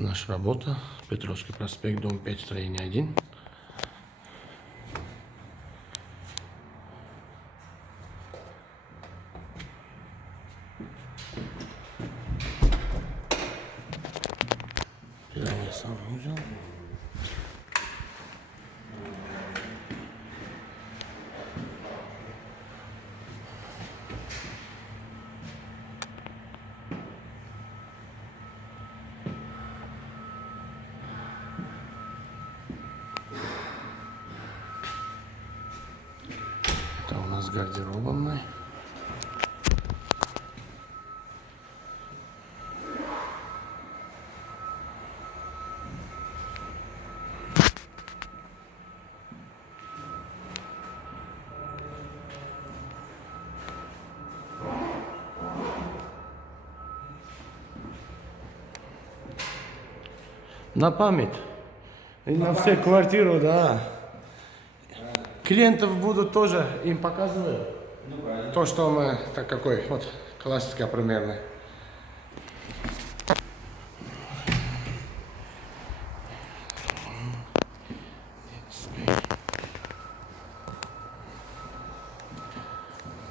Наша работа. Петровский проспект, дом 5, строение 1. Первый санузел. Это у нас гардеробная. На память. И на все квартиру, да. Клиентов будут тоже, им показываю. То, что мы, так какой, вот, классика примерно.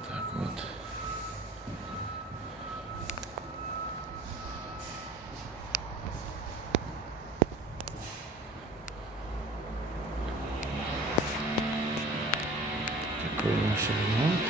Так вот. Такой наш ремонт.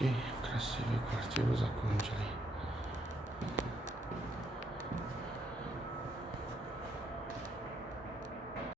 Такие красивые квартиры закончили.